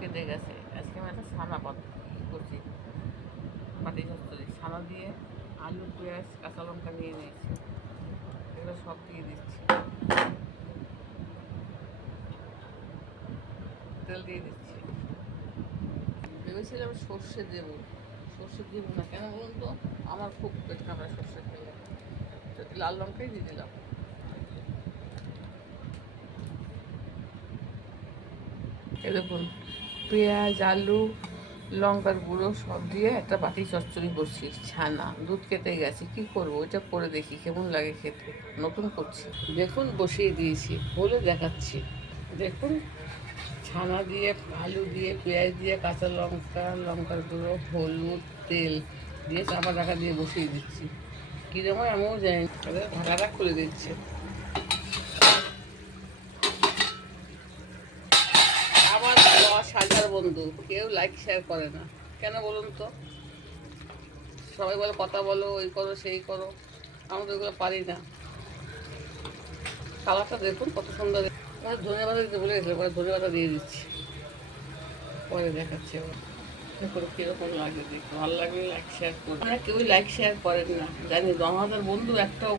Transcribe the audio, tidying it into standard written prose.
কেটে গেছে। আজকে আমি একটা ছানা করছি, পাটি চচ্চড়ি। ছানা দিয়ে আলু, পেঁয়াজ, কাঁচা লঙ্কা নিয়ে নিয়েছি, এগুলো সব দিয়ে দিচ্ছি। তেল দিয়ে দিচ্ছি। ভেবেছিলাম সর্ষে দেবো, সর্ষে দিব না। কেন বলুন তো, আমার খুব পেট কামড়ায় সর্ষে খেলে। লাল লঙ্কাই দিয়ে দিলাম। এই দেখুন, পেঁয়াজ, আলু, লঙ্কার গুঁড়ো সব দিয়ে একটা বাটি চচ্চড়ি করছি। ছানা, দুধ কেটে গেছে, কি করবো, ওইটা করে দেখি কেমন লাগে খেতে। নতুন করছি, দেখুন বসিয়ে দিয়েছি, বলে দেখাচ্ছি। দেখুন, ছানা দিয়ে, আলু দিয়ে, পেঁয়াজ দিয়ে, কাঁচা লঙ্কা, লঙ্কার গুঁড়ো, হলুদ, তেল দিয়ে চাপা ঢাকা দিয়ে বসিয়ে দিচ্ছি। কীরকম আমিও জানি না, ঢাকাটা খুলে দিচ্ছে। আমার 10,000 বন্ধু, কেউ লাইক শেয়ার করে না, কেন বলুন তো? সবাই বলে কথা বলো, এই করো সেই করো, আমি তো এগুলো পারি না। কালারটা দেখুন কত সুন্দর। ধনে পাতা দিতে ভুলে গেছিলাম, ধনে পাতা দিয়ে দিচ্ছি, পরে দেখাচ্ছি। দেখুন কীরকম লাগে, দেখতে ভালো লাগলে লাইক শেয়ার করুন। কেউই লাইক শেয়ার করেন না, জানি 10,000 বন্ধু একটাও